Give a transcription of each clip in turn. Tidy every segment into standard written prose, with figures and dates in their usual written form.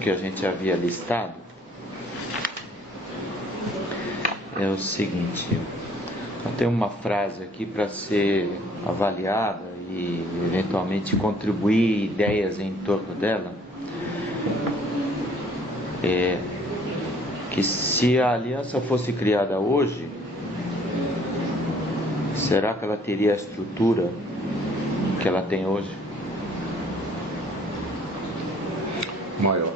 que a gente havia listado é o seguinte: eu tenho uma frase aqui para ser avaliada e eventualmente contribuir ideias em torno dela, que se a aliança fosse criada hoje, será que ela teria a estrutura que ela tem hoje? Maior.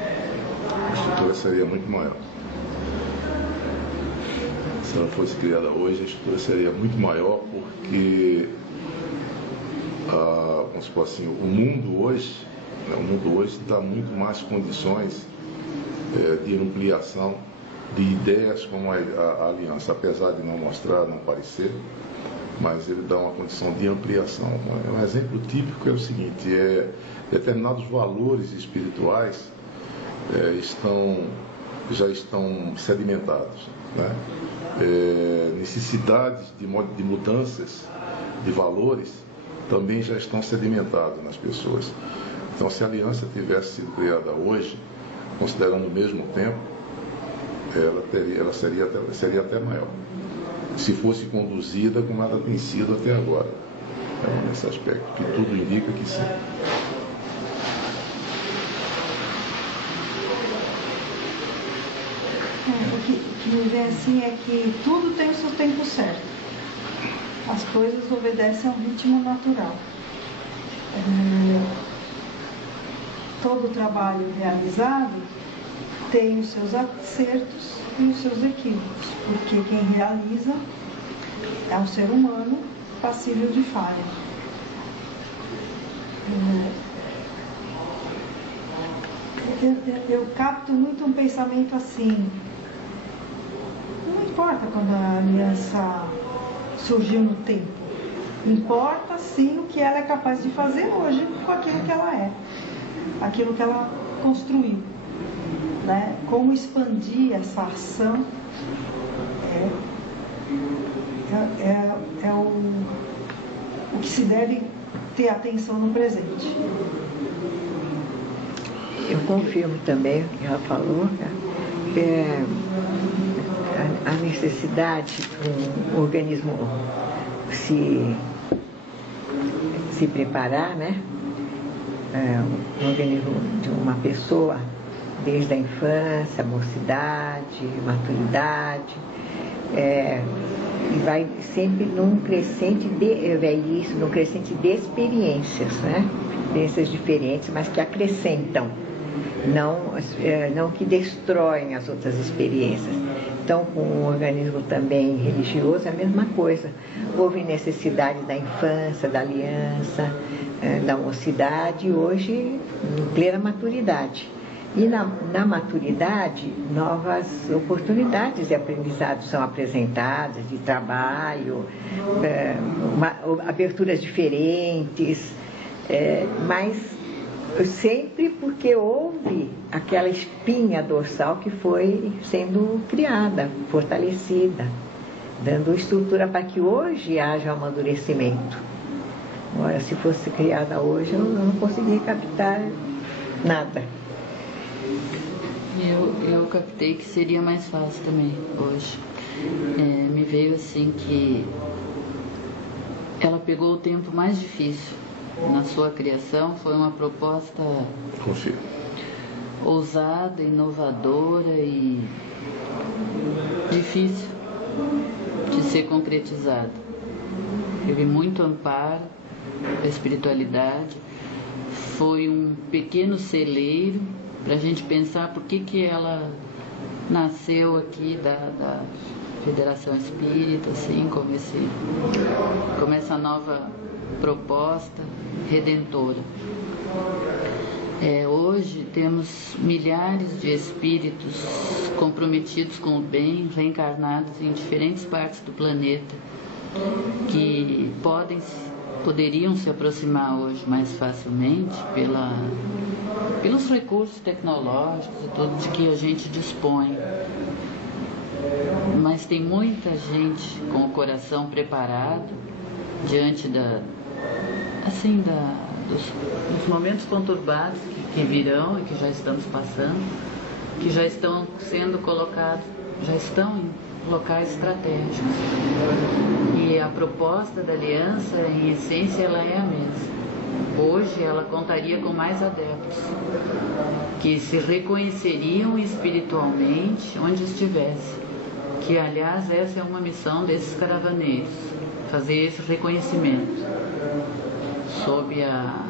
A estrutura seria muito maior. Se ela fosse criada hoje, a estrutura seria muito maior, porque vamos supor assim, o mundo hoje dá muito mais condições de ampliação de ideias como a aliança, apesar de não mostrar, não parecer, mas ele dá uma condição de ampliação. Um exemplo típico é o seguinte: determinados valores espirituais já estão sedimentados, né? Necessidades de mudanças de valores também já estão sedimentadas nas pessoas. Então, se a aliança tivesse sido criada hoje, considerando o mesmo tempo, ela seria até maior, se fosse conduzida como ela tem sido até agora. Nesse aspecto, que tudo indica que sim. O que me vem assim é que tudo tem o seu tempo certo. As coisas obedecem a um ritmo natural. Todo trabalho realizado tem os seus acertos e os seus equívocos, porque quem realiza é um ser humano passível de falha. Eu capto muito um pensamento assim: não importa quando a aliança surgiu no tempo, importa sim o que ela é capaz de fazer hoje com aquilo que ela é, aquilo que ela construiu, né? Como expandir essa ação é o que se deve ter atenção no presente. Eu confirmo também o que ela falou, a necessidade de um organismo se preparar, né? Um organismo de uma pessoa desde a infância, mocidade, maturidade, e vai sempre num crescente de velhice, num crescente de experiências, né? Experiências diferentes, mas que acrescentam, não que destroem as outras experiências. Então, com o organismo também religioso, é a mesma coisa. Houve necessidade da infância, da aliança, da mocidade, e hoje, em plena maturidade. E na maturidade, novas oportunidades de aprendizado são apresentadas, de trabalho, aberturas diferentes, mas sempre porque houve aquela espinha dorsal que foi sendo criada, fortalecida, dando estrutura para que hoje haja amadurecimento. Agora, se fosse criada hoje, eu não conseguia captar nada. Eu captei que seria mais fácil também hoje. Me veio assim que ela pegou o tempo mais difícil. Na sua criação foi uma proposta ousada, inovadora e difícil de ser concretizada. Teve muito amparo da espiritualidade, foi um pequeno celeiro para a gente pensar por que ela nasceu aqui da Federação Espírita, assim, como essa nova proposta redentora. Hoje temos milhares de espíritos comprometidos com o bem, reencarnados em diferentes partes do planeta, que poderiam se aproximar hoje mais facilmente pelos recursos tecnológicos e tudo de que a gente dispõe. Mas tem muita gente com o coração preparado diante dos momentos conturbados que virão e que já estamos passando, que já estão sendo colocados, já estão em locais estratégicos. E a proposta da aliança, em essência, ela é a mesma. Hoje ela contaria com mais adeptos, que se reconheceriam espiritualmente onde estivesse. Que, aliás, essa é uma missão desses caravaneiros, fazer esse reconhecimento sob a,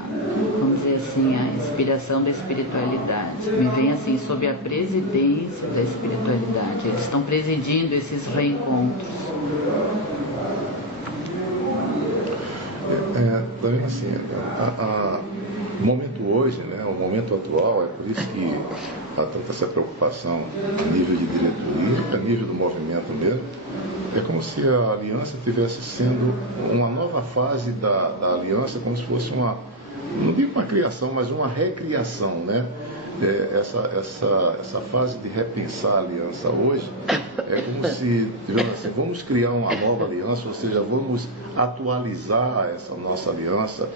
vamos dizer assim, a inspiração da espiritualidade. Me vem assim, sob a presidência da espiritualidade. Eles estão presidindo esses reencontros. Também assim, o momento hoje, né, o momento atual, é por isso que há tanta essa preocupação a nível de diretoria, a nível do movimento mesmo. É como se a aliança estivesse sendo uma nova fase da aliança, como se fosse não digo uma criação, mas uma recriação, né? Essa fase de repensar a aliança hoje é como se, digamos assim, vamos criar uma nova aliança, ou seja, vamos atualizar essa nossa aliança,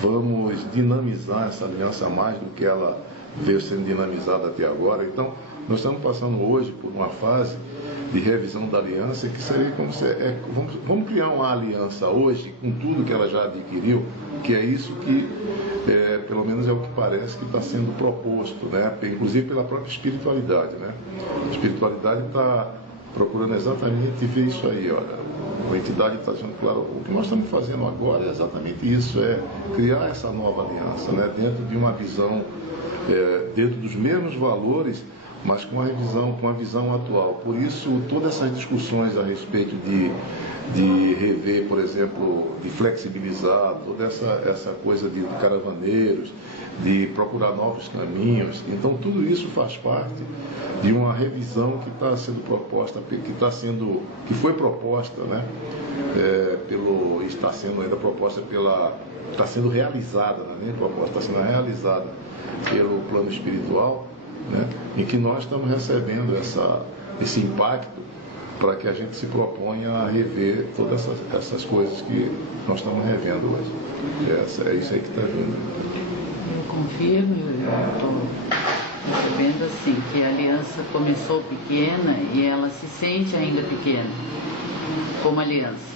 vamos dinamizar essa aliança mais do que ela veio sendo dinamizada até agora. Então, nós estamos passando hoje por uma fase de revisão da aliança que seria como se vamos criar uma aliança hoje com tudo que ela já adquiriu, que é isso que pelo menos é o que parece que está sendo proposto, né? Inclusive pela própria espiritualidade, né? A espiritualidade está procurando exatamente ver isso aí, olha. A entidade está dizendo, claro, o que nós estamos fazendo agora é exatamente isso, é criar essa nova aliança, né? Dentro de uma visão, dentro dos mesmos valores, mas com a visão atual. Por isso, todas essas discussões a respeito de rever, por exemplo, de flexibilizar toda essa coisa de caravaneiros, de procurar novos caminhos. Então, tudo isso faz parte de uma revisão que está sendo proposta, que foi proposta, né? Está sendo ainda proposta está sendo realizada, não é nem proposta, está sendo realizada pelo plano espiritual, né? Em que nós estamos recebendo esse impacto para que a gente se proponha a rever todas essas coisas que nós estamos revendo hoje. É isso aí que está vindo. Eu confirmo, eu estou percebendo assim, que a aliança começou pequena e ela se sente ainda pequena, como aliança,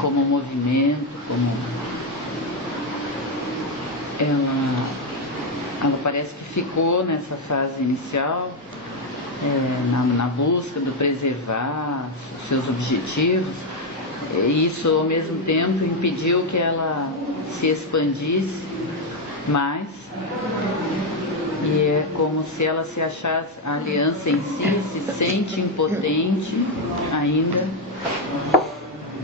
como movimento, ela parece que ficou nessa fase inicial, na busca de preservar seus objetivos, e isso ao mesmo tempo impediu que ela se expandisse mais, e é como se ela se achasse, a aliança em si se sente impotente ainda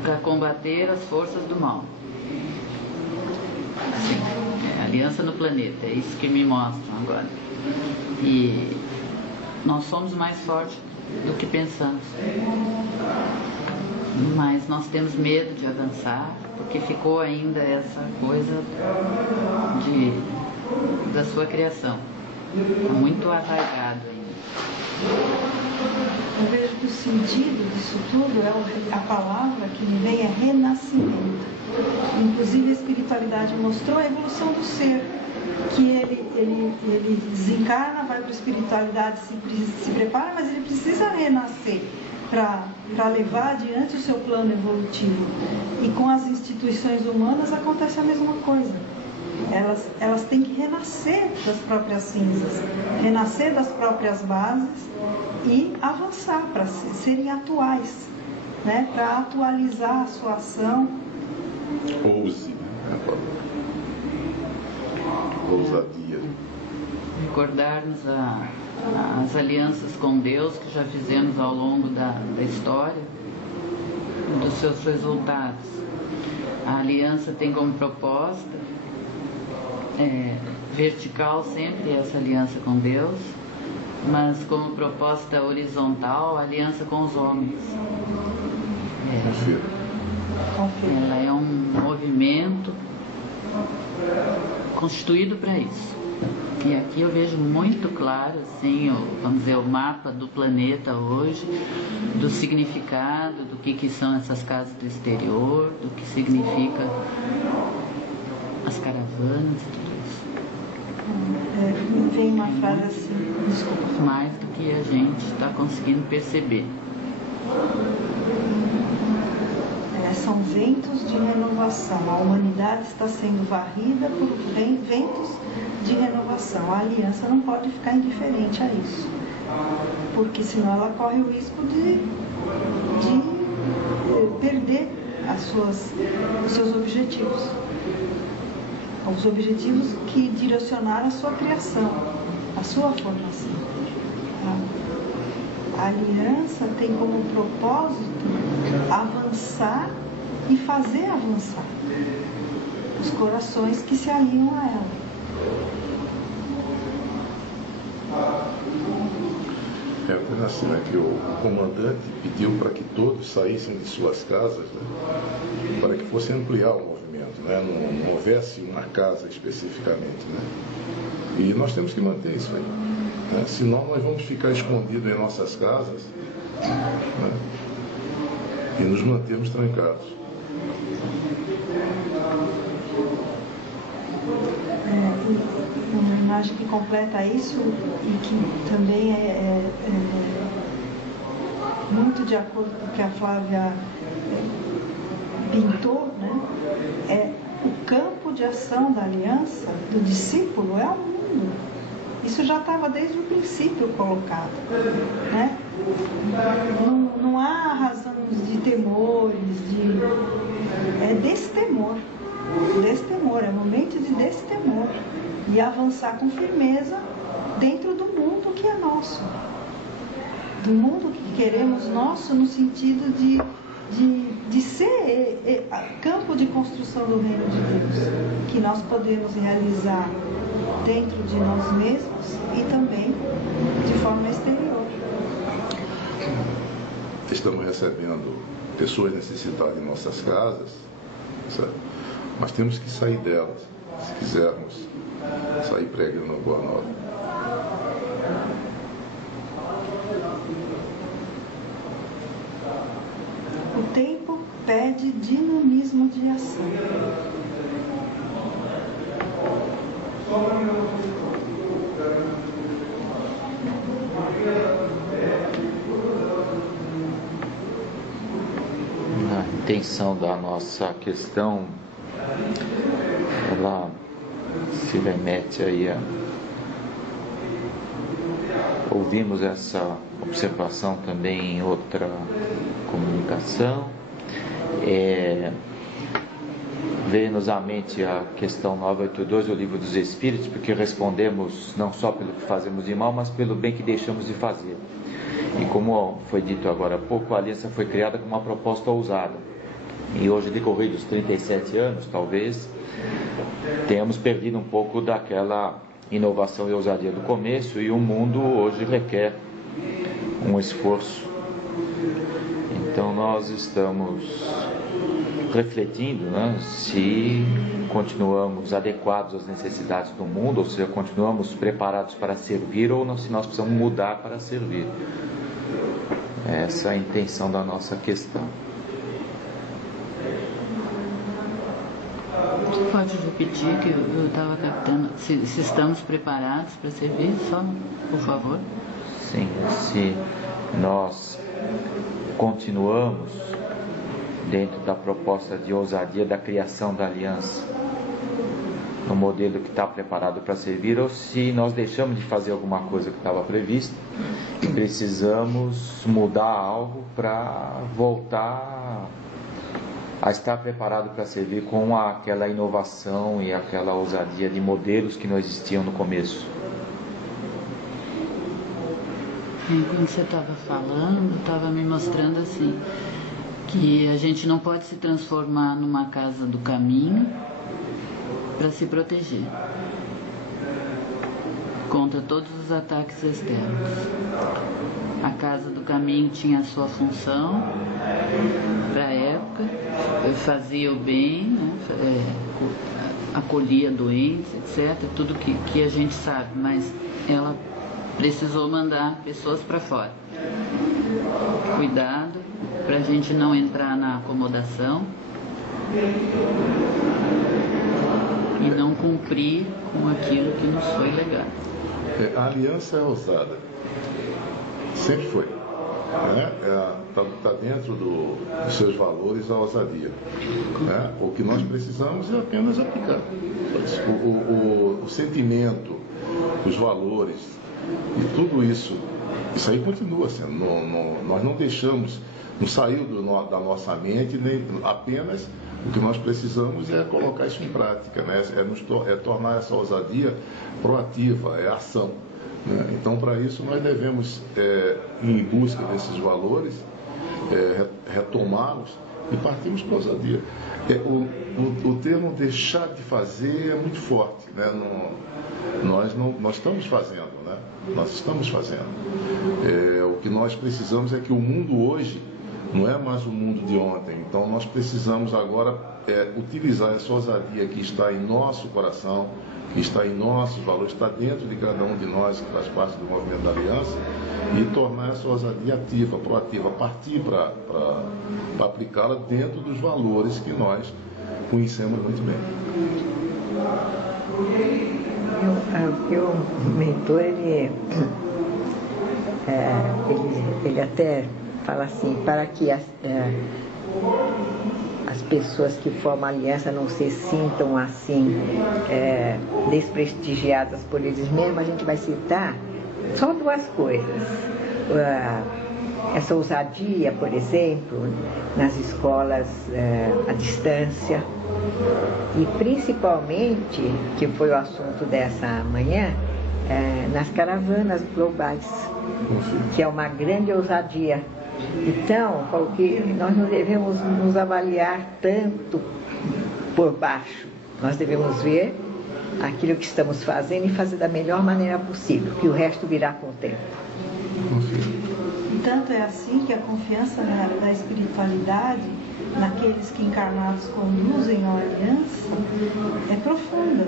para combater as forças do mal. Sim, aliança no planeta, é isso que me mostram agora. E nós somos mais fortes do que pensamos, mas nós temos medo de avançar, porque ficou ainda essa coisa da sua criação, está muito arraigado ainda. Eu vejo que o sentido disso tudo, a palavra que me vem é renascimento. Inclusive a espiritualidade mostrou a evolução do ser, que ele desencarna, vai para a espiritualidade, se prepara, mas ele precisa renascer para levar adiante o seu plano evolutivo. E com as instituições humanas acontece a mesma coisa. Elas têm que renascer das próprias cinzas, renascer das próprias bases e avançar para serem atuais, né? Para atualizar a sua ação. Ouse, né? Ousadia. Recordarmos as alianças com Deus que já fizemos ao longo da história, dos seus resultados. A aliança tem como proposta vertical sempre essa aliança com Deus, mas como proposta horizontal a aliança com os homens. Ela é um movimento constituído para isso. E aqui eu vejo muito claro, assim, vamos dizer, o mapa do planeta hoje, do significado, do que são essas casas do exterior, do que significa as caravanas e tudo isso. Me vem uma frase assim, desculpa. Mais do que a gente está conseguindo perceber. São ventos de renovação. A humanidade está sendo varrida por ventos de renovação. A aliança não pode ficar indiferente a isso, porque senão ela corre o risco de perder os seus objetivos. Os objetivos que direcionaram a sua criação, a sua formação. A aliança tem como propósito avançar e fazer avançar os corações que se alinham a ela. É assim, né, que o comandante pediu para que todos saíssem de suas casas, né, para que fosse ampliar o movimento, né, não houvesse uma casa especificamente. Né, e nós temos que manter isso aí. Né, senão nós vamos ficar escondidos em nossas casas, né, e nos mantermos trancados. Uma imagem que completa isso e que também é muito de acordo com o que a Flávia pintou, né? É o campo de ação da aliança, do discípulo, é o mundo. Isso já estava desde o princípio colocado, né? Não há razão de temores, é destemor. Destemor, é momento de destemor e avançar com firmeza dentro do mundo que é nosso, do mundo que queremos nosso, no sentido de ser campo de construção do reino de Deus, que nós podemos realizar dentro de nós mesmos e também de forma exterior. Estamos recebendo pessoas necessitadas em nossas casas, certo? Mas temos que sair delas, se quisermos sair pregando a boa nova. O tempo pede dinamismo de ação. A intenção da nossa questão, ela se remete aí a... Ouvimos essa observação também em outra comunicação. Veio-nos à mente a questão 982 do Livro dos Espíritos, porque respondemos não só pelo que fazemos de mal, mas pelo bem que deixamos de fazer. E como foi dito agora há pouco, a aliança foi criada com uma proposta ousada. E hoje, decorridos 37 anos, talvez tenhamos perdido um pouco daquela inovação e ousadia do começo, e o mundo hoje requer um esforço. Então nós estamos refletindo, né, se continuamos adequados às necessidades do mundo, ou seja, continuamos preparados para servir, ou se nós precisamos mudar para servir. Essa é a intenção da nossa questão. Pode repetir, que eu estava captando, se estamos preparados para servir, só, por favor? Sim, se nós continuamos dentro da proposta de ousadia da criação da aliança, no modelo que está preparado para servir, ou se nós deixamos de fazer alguma coisa que estava prevista e precisamos mudar algo para voltar a estar preparado para servir com aquela inovação e aquela ousadia de modelos que não existiam no começo. Enquanto você estava falando, estava me mostrando assim, que a gente não pode se transformar numa casa do caminho para se proteger contra todos os ataques externos. A casa do caminho tinha a sua função para a época, fazia o bem, né? Acolhia doentes, etc. Tudo que a gente sabe, mas ela precisou mandar pessoas para fora. Cuidado para a gente não entrar na acomodação e não cumprir com aquilo que nos foi legado. A aliança é ousada, sempre foi. Está dentro dos seus valores a ousadia. O que nós precisamos é apenas aplicar. O sentimento, os valores e tudo isso aí continua sendo. Nós não deixamos, não saiu da nossa mente, nem apenas o que nós precisamos é colocar isso em prática, né? É tornar essa ousadia proativa, é ação. Então, para isso, nós devemos ir em busca desses valores, retomá-los e partirmos para a ousadia. O termo deixar de fazer é muito forte, né? Nós estamos fazendo, né? Nós estamos fazendo. O que nós precisamos é que o mundo hoje não é mais o mundo de ontem. Então, nós precisamos agora utilizar essa ousadia que está em nosso coração, que está em nossos valores, está dentro de cada um de nós, que faz parte do movimento da aliança, e tornar essa ousadia ativa, proativa, partir para aplicá-la dentro dos valores que nós conhecemos muito bem. O mentor, ele até fala assim, para que as pessoas que formam aliança não se sintam assim desprestigiadas por eles mesmos, a gente vai citar só duas coisas. Essa ousadia, por exemplo, nas escolas à distância, e principalmente, que foi o assunto dessa manhã, nas caravanas globais, que é uma grande ousadia. Então, falou que nós não devemos nos avaliar tanto por baixo. Nós devemos ver aquilo que estamos fazendo e fazer da melhor maneira possível, que o resto virá com o tempo. Tanto é assim que a confiança da espiritualidade naqueles que encarnados conduzem a aliança é profunda.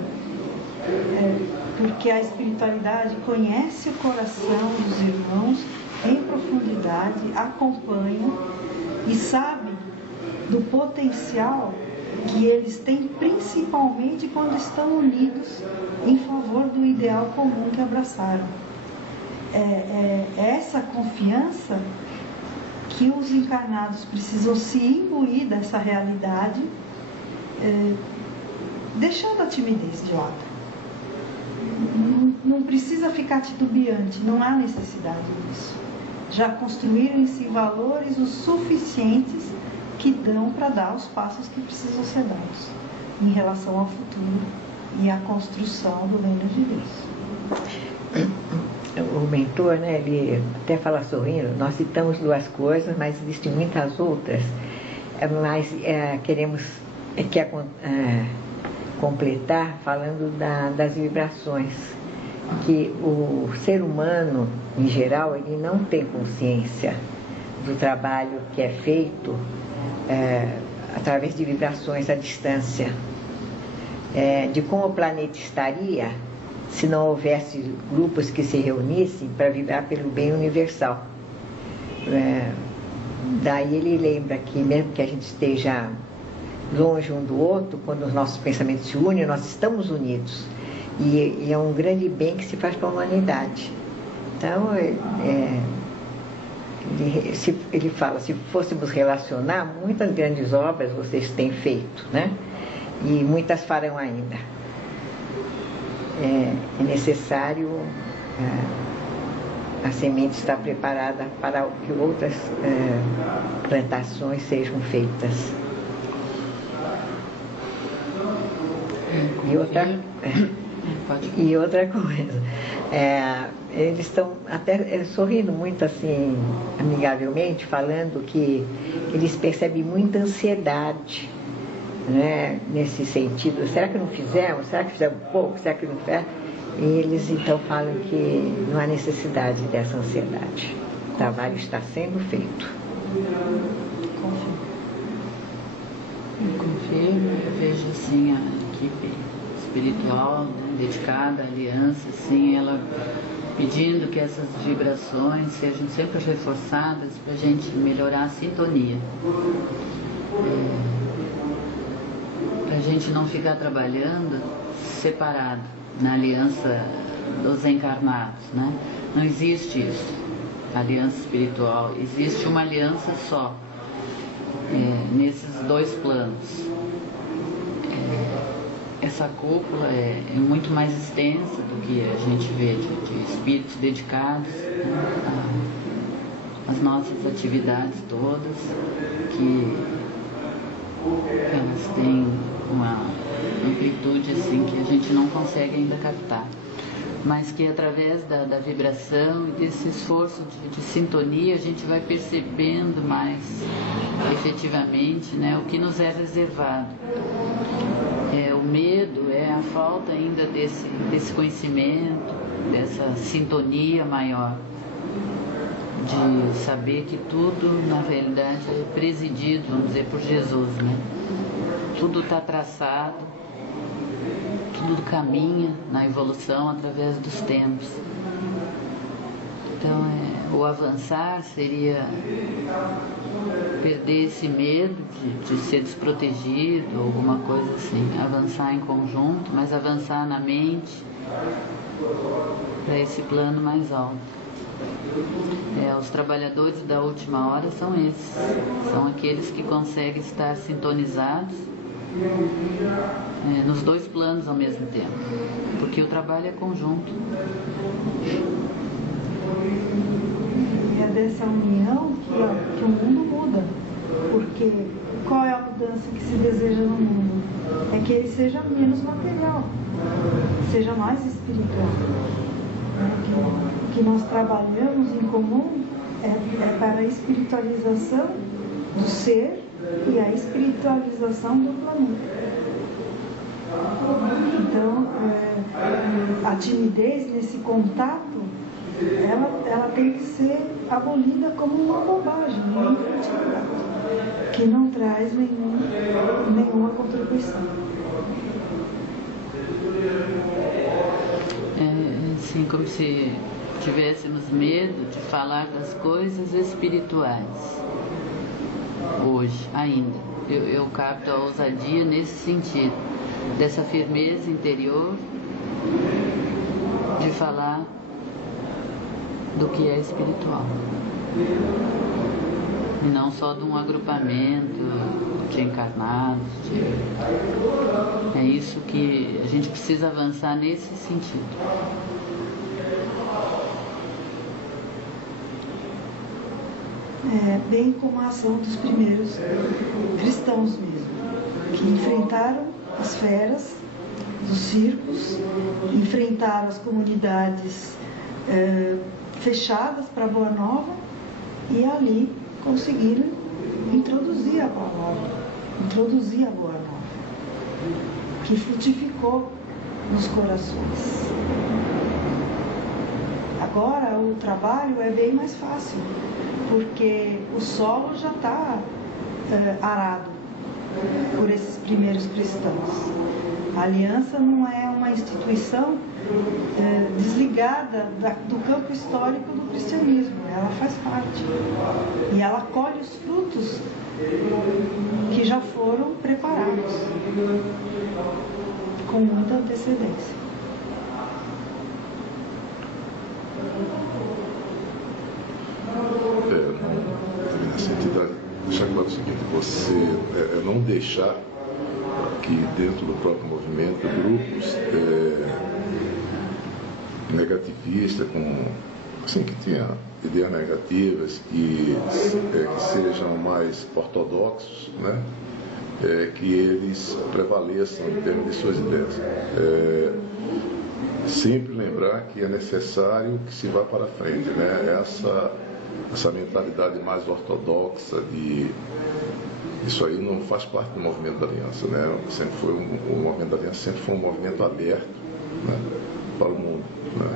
Porque a espiritualidade conhece o coração dos irmãos em profundidade, acompanha e sabe do potencial que eles têm, principalmente quando estão unidos em favor do ideal comum que abraçaram. É essa confiança que os encarnados precisam se imbuir dessa realidade, deixando a timidez de lado. Não precisa ficar titubeante, não há necessidade disso. Já construíram em si valores os suficientes que dão para dar os passos que precisam ser dados em relação ao futuro e à construção do reino de Deus. O mentor, né, ele até fala sorrindo, nós citamos duas coisas, mas existem muitas outras, mas queremos completar falando das vibrações, que o ser humano, em geral, ele não tem consciência do trabalho que é feito através de vibrações à distância, de como o planeta estaria se não houvesse grupos que se reunissem para vibrar pelo bem universal. Daí ele lembra que mesmo que a gente esteja longe um do outro, quando os nossos pensamentos se unem, nós estamos unidos. E é um grande bem que se faz para a humanidade. Então, ele fala, se fôssemos relacionar, muitas grandes obras vocês têm feito, né? E muitas farão ainda. É necessário a semente estar preparada para que outras plantações sejam feitas. E outra coisa, eles estão até sorrindo muito assim, amigavelmente, falando que eles percebem muita ansiedade, né, nesse sentido. Será que não fizemos? Será que fizemos pouco? Será que não fizemos? E eles então falam que não há necessidade dessa ansiedade. O trabalho está sendo feito. Confirmo, eu vejo assim a equipe espiritual, né, dedicada à aliança, assim, ela pedindo que essas vibrações sejam sempre reforçadas para a gente melhorar a sintonia. Para a gente não ficar trabalhando separado, na aliança dos encarnados, né? Não existe isso, aliança espiritual, existe uma aliança só, nesses dois planos. Essa cúpula é muito mais extensa do que a gente vê de espíritos dedicados, né, às nossas atividades todas, que elas têm uma amplitude assim que a gente não consegue ainda captar, mas que através da vibração e desse esforço de sintonia a gente vai percebendo mais efetivamente, né, o que nos é reservado. O medo é a falta ainda desse conhecimento, dessa sintonia maior, de saber que tudo na realidade é presidido, vamos dizer, por Jesus, né? Tudo está traçado, tudo caminha na evolução através dos tempos. Então, o avançar seria perder esse medo de ser desprotegido, alguma coisa assim. Avançar em conjunto, mas avançar na mente para esse plano mais alto. Os trabalhadores da última hora são esses. São aqueles que conseguem estar sintonizados nos dois planos ao mesmo tempo, porque o trabalho é conjunto. É dessa união que o mundo muda, porque qual é a mudança que se deseja no mundo? É que ele seja menos material, seja mais espiritual. O que nós trabalhamos em comum é para a espiritualização do ser e a espiritualização do planeta. Então, a timidez nesse contato, ela tem que ser abolida como uma bobagem, uma infantilidade, que não traz nenhuma contribuição. Assim, como se tivéssemos medo de falar das coisas espirituais hoje ainda. Eu capto a ousadia nesse sentido, dessa firmeza interior de falar do que é espiritual, e não só de um agrupamento de encarnados. É isso que a gente precisa avançar nesse sentido. Bem como a ação dos primeiros cristãos mesmo, que enfrentaram as feras dos circos, enfrentaram as comunidades fechadas para a Boa Nova, e ali conseguiram introduzir a Boa Nova, introduzir a Boa Nova, que frutificou nos corações. Agora o trabalho é bem mais fácil, porque o solo já está arado por esses primeiros cristãos. A aliança não é uma instituição desligada do campo histórico do cristianismo, ela faz parte. E ela colhe os frutos que já foram preparados com muita antecedência. Nessa entidade, deixar claro o seguinte: você não deixar que dentro do próprio movimento grupos negativistas, que tenha ideias negativas, que sejam mais ortodoxos, né? Que eles prevaleçam em termos de suas ideias. Sempre lembrar que é necessário que se vá para frente, né? Essa mentalidade mais ortodoxa isso aí não faz parte do movimento da aliança, né? Sempre foi o movimento da aliança sempre foi um movimento aberto, né, para o mundo, né?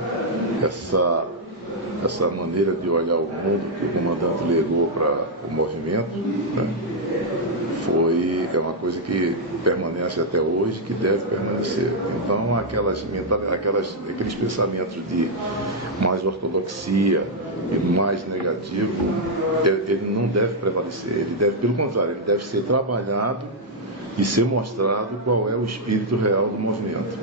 Essa maneira de olhar o mundo que o comandante legou para o movimento, né, é uma coisa que permanece até hoje, que deve permanecer. Então, aqueles pensamentos de mais ortodoxia e mais negativo, ele não deve prevalecer. Ele deve, pelo contrário, ele deve ser trabalhado e ser mostrado qual é o espírito real do movimento.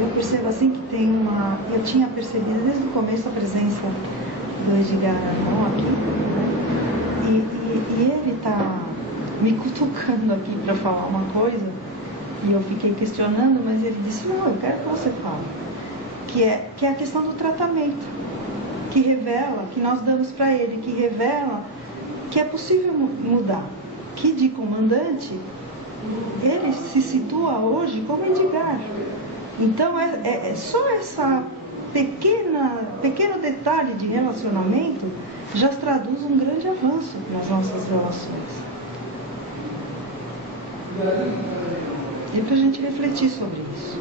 Eu percebo assim que tem uma... Eu tinha percebido desde o começo a presença do Edgar Aron aqui, né? E ele está me cutucando aqui para falar uma coisa, e eu fiquei questionando, mas ele disse, não, eu quero que você fale, que é a questão do tratamento, que revela, que nós damos para ele, que revela que é possível mudar, que de comandante ele se situa hoje como Edgar. Então é só essa pequeno detalhe de relacionamento já traduz um grande avanço nas nossas relações. E para a gente refletir sobre isso.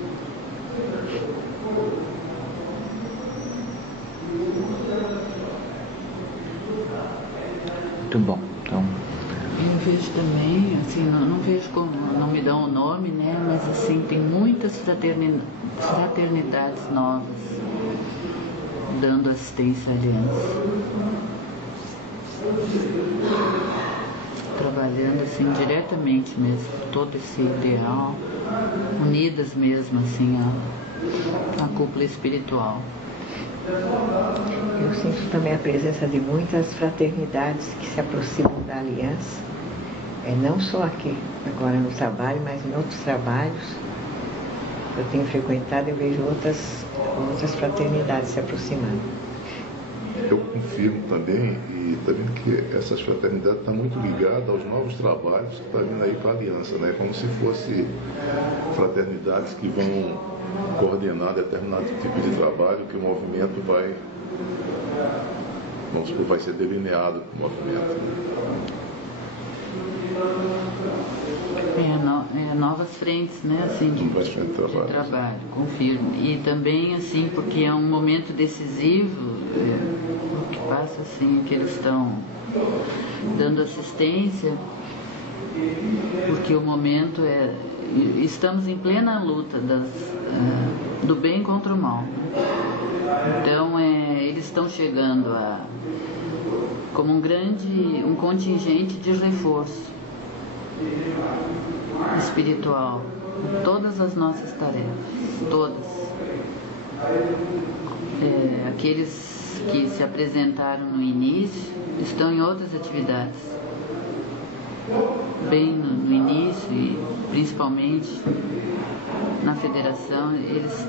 Muito bom. Então, eu vejo também, assim, não vejo como, não me dão o nome, né? Mas assim, tem muitas fraternidades novas dando assistência à aliança. Trabalhando assim diretamente mesmo, todo esse ideal, unidas mesmo assim a cúpula espiritual. Eu sinto também a presença de muitas fraternidades que se aproximam da aliança, não só aqui, agora no trabalho, mas em outros trabalhos que eu tenho frequentado, eu vejo outras fraternidades se aproximando. Eu confirmo também, e está vendo que essas fraternidades estão muito ligadas aos novos trabalhos que está vindo aí para a aliança, né? Como se fosse fraternidades que vão coordenar determinado tipo de trabalho que o movimento vai ser delineado com o movimento. Novas frentes, né, assim, de trabalho, confirmo. E também, assim, porque é um momento decisivo, o que passa, assim, que eles estão dando assistência, porque o momento estamos em plena luta do bem contra o mal. Então, eles estão chegando como um contingente de reforço espiritual, em todas as nossas tarefas, todas. Aqueles que se apresentaram no início estão em outras atividades, bem no início e principalmente na federação, eles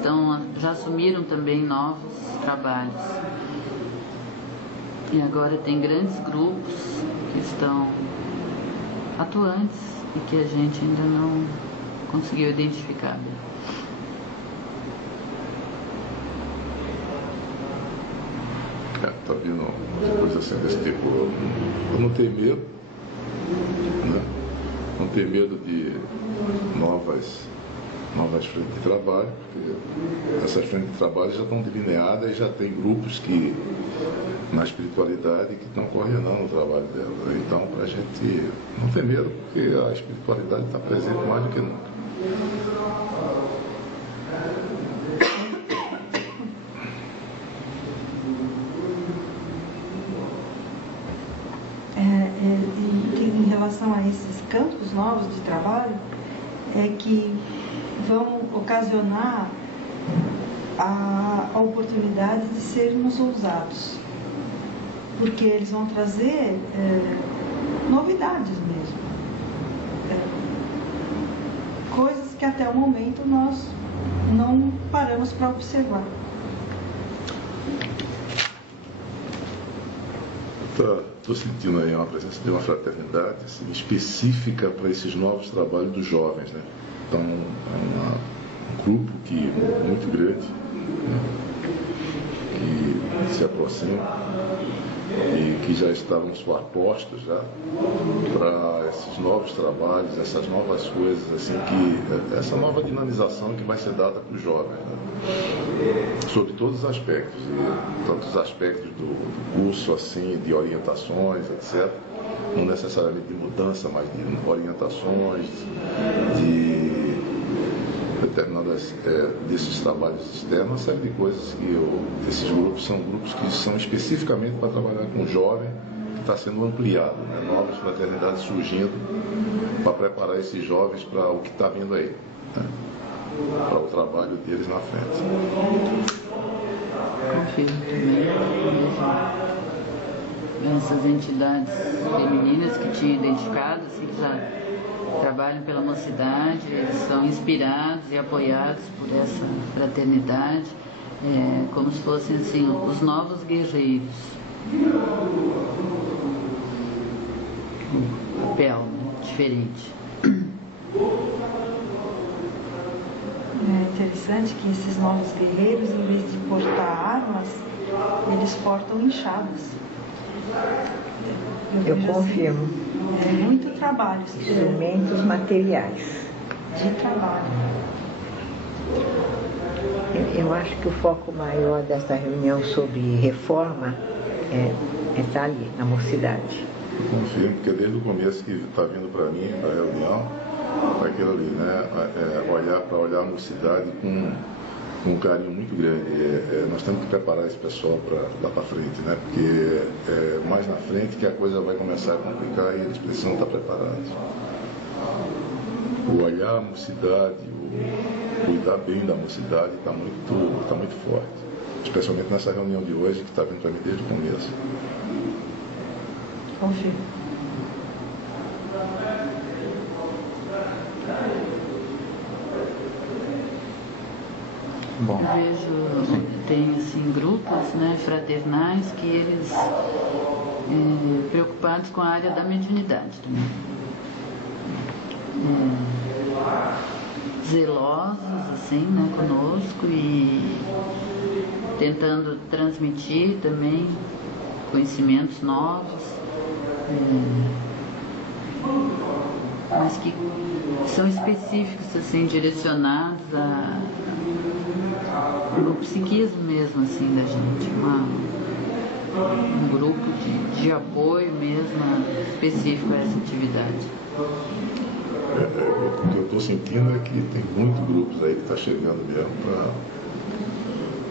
já assumiram também novos trabalhos. E agora tem grandes grupos que estão atuantes e que a gente ainda não conseguiu identificar. Tá vindo coisa assim desse tipo. Eu não tenho medo, né? Não tenho medo de novas frentes de trabalho, porque essas frentes de trabalho já estão delineadas e já tem grupos que na espiritualidade que estão coordenando o trabalho dela. Então, para a gente não ter medo, porque a espiritualidade está presente mais do que nunca. Em relação a esses campos novos de trabalho, é que vão ocasionar a oportunidade de sermos ousados, porque eles vão trazer novidades mesmo, coisas que até o momento nós não paramos para observar. Estou sentindo aí uma presença de uma fraternidade assim, específica para esses novos trabalhos dos jovens, né? Então, um grupo muito grande, né? Que se aproxima e que já estavam apostos já para esses novos trabalhos, essas novas coisas, assim, essa nova dinamização que vai ser dada para os jovens, né? Sobre todos os aspectos, tanto os aspectos do curso, assim, de orientações, etc. Não necessariamente de mudança, mas de orientações, determinadas desses trabalhos externos, uma série de coisas que esses grupos são grupos que são especificamente para trabalhar com jovem, que está sendo ampliado, né? Novas fraternidades surgindo para preparar esses jovens para o que está vindo aí, né? Para o trabalho deles na frente. Confio também essas entidades femininas que tinha identificado, assim, que já trabalham pela mocidade, eles são inspirados e apoiados por essa fraternidade, como se fossem assim, os novos guerreiros. O papel, né? Diferente. É interessante que esses novos guerreiros, em vez de portar armas, eles portam enxadas. Eu confirmo. É muito trabalho. Instrumentos materiais. De trabalho. Eu acho que o foco maior desta reunião sobre reforma está ali, na mocidade. Eu confirmo, porque desde o começo que está vindo para mim, para a reunião, aquilo ali, né? Olhar a mocidade com um carinho muito grande. Nós temos que preparar esse pessoal para lá para frente, né? Porque é mais na frente que a coisa vai começar a complicar e eles precisam estar preparados. O olhar a mocidade, o cuidar bem da mocidade está muito forte. Especialmente nessa reunião de hoje que está vindo para mim desde o começo. Confio. Bom, Eu vejo, tem assim, grupos, né, fraternais que eles preocupados com a área da mediunidade também. Zelosos, assim, né, conosco e tentando transmitir também conhecimentos novos, mas que são específicos, assim, direcionados no psiquismo mesmo, assim, da gente, um grupo de apoio mesmo específico a essa atividade. O que eu estou sentindo é que tem muitos grupos aí que está chegando mesmo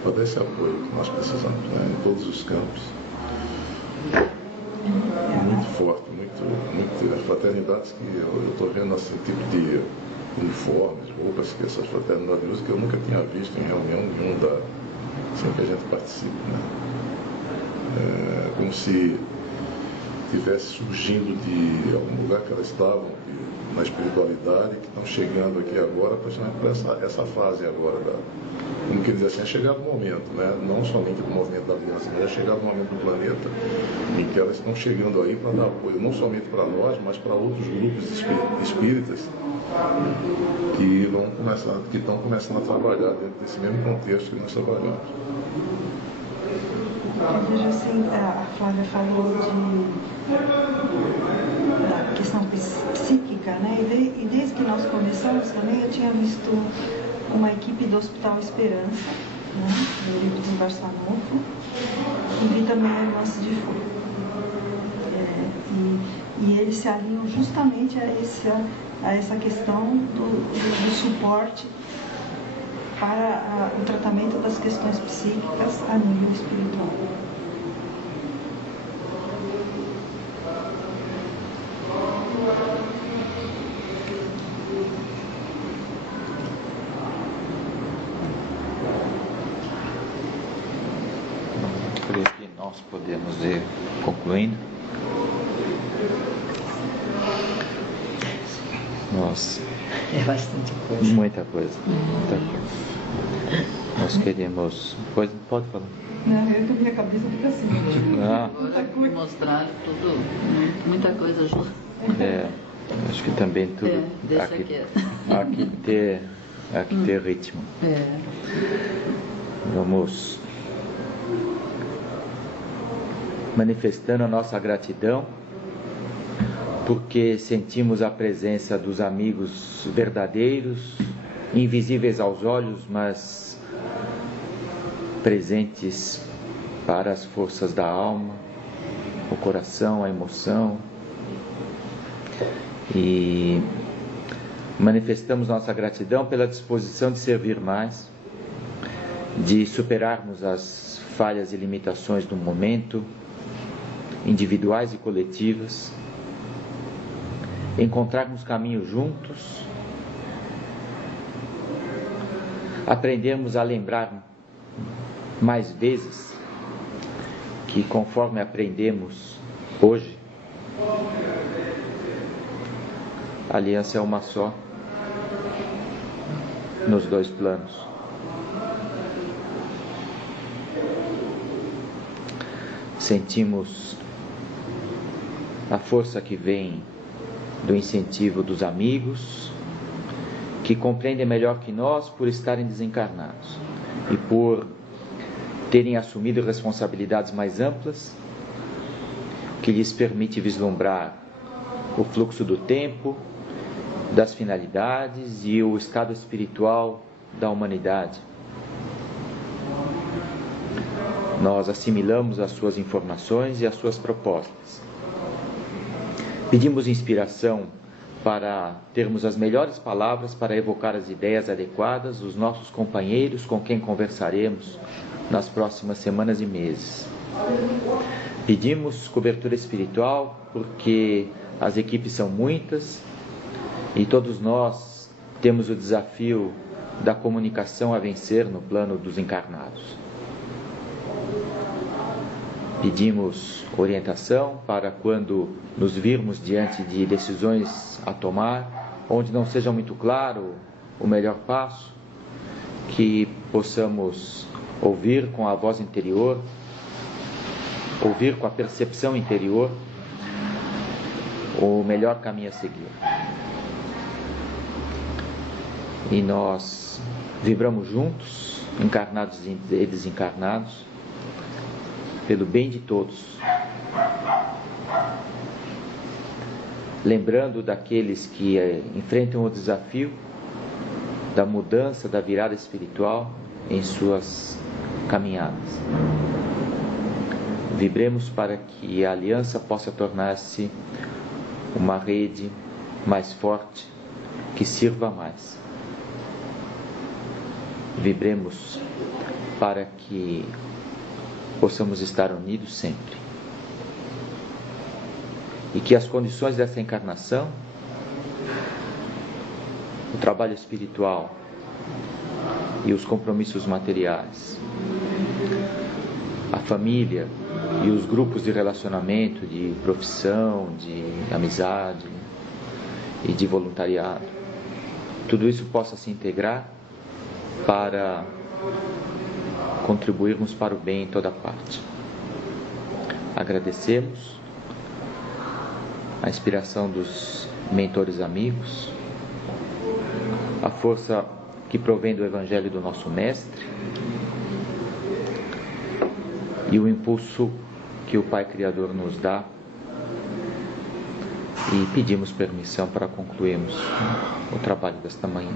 para dar esse apoio que nós precisamos, né, em todos os campos. Muito forte, muito fraternidades que eu estou vendo assim, tipo de uniformes, roupas que essas fraternidades usam que eu nunca tinha visto em reunião nenhuma assim que a gente participa, né? Como se estivesse surgindo de algum lugar que elas estavam na espiritualidade, que estão chegando aqui agora, principalmente para essa fase agora, como que diz assim, é chegado o momento, né? Não somente do movimento da aliança, mas é chegado o momento do planeta em que elas estão chegando aí para dar apoio, não somente para nós, mas para outros grupos espíritas que estão começando a trabalhar dentro desse mesmo contexto que nós trabalhamos. Eu vejo assim, a Flávia falou da questão psíquica, né? E desde que nós começamos também, eu tinha visto uma equipe do Hospital Esperança, né? Do Eurípides Barçanufo, e vi também a Irmã Cidifo. E eles se alinham justamente a essa questão do suporte para o tratamento das questões psíquicas a nível espiritual. creio que nós podemos ir concluindo. Nossa. É bastante coisa. Muita coisa. Nós queremos. Pode falar. Não, eu com minha cabeça fica assim. Ah, Mostraram tudo, muita coisa junto. Acho que também tudo. Deixa Aqui ter ritmo. Vamos manifestando a nossa gratidão, porque sentimos a presença dos amigos verdadeiros, invisíveis aos olhos, mas presentes para as forças da alma, o coração, a emoção. E Manifestamos nossa gratidão pela disposição de servir mais, de superarmos as falhas e limitações do momento, individuais e coletivas, encontrarmos caminhos juntos, aprendermos a lembrar mais vezes que, conforme aprendemos hoje, a aliança é uma só nos dois planos. Sentimos a força que vem do incentivo dos amigos, que compreendem melhor que nós por estarem desencarnados e por terem assumido responsabilidades mais amplas, que lhes permite vislumbrar o fluxo do tempo, das finalidades e o estado espiritual da humanidade. Nós assimilamos as suas informações e as suas propostas. Pedimos inspiração para termos as melhores palavras para evocar as ideias adequadas dos nossos companheiros com quem conversaremos nas próximas semanas e meses. Pedimos cobertura espiritual porque as equipes são muitas e todos nós temos o desafio da comunicação a vencer no plano dos encarnados. Pedimos orientação para quando nos virmos diante de decisões a tomar, onde não seja muito claro o melhor passo, que possamos ouvir com a voz interior, ouvir com a percepção interior o melhor caminho a seguir. E nós vibramos juntos, encarnados e desencarnados, pelo bem de todos, lembrando daqueles que enfrentam o desafio da mudança, da virada espiritual em suas caminhadas. Vibremos para que a aliança possa tornar-se uma rede mais forte, que sirva mais. Vibremos para que possamos estar unidos sempre. E que as condições dessa encarnação, o trabalho espiritual e os compromissos materiais, a família e os grupos de relacionamento, de profissão, de amizade e de voluntariado, tudo isso possa se integrar para contribuirmos para o bem em toda parte. Agradecemos a inspiração dos mentores amigos, a força que provém do Evangelho do nosso Mestre e o impulso que o Pai Criador nos dá, e pedimos permissão para concluirmos o trabalho desta manhã.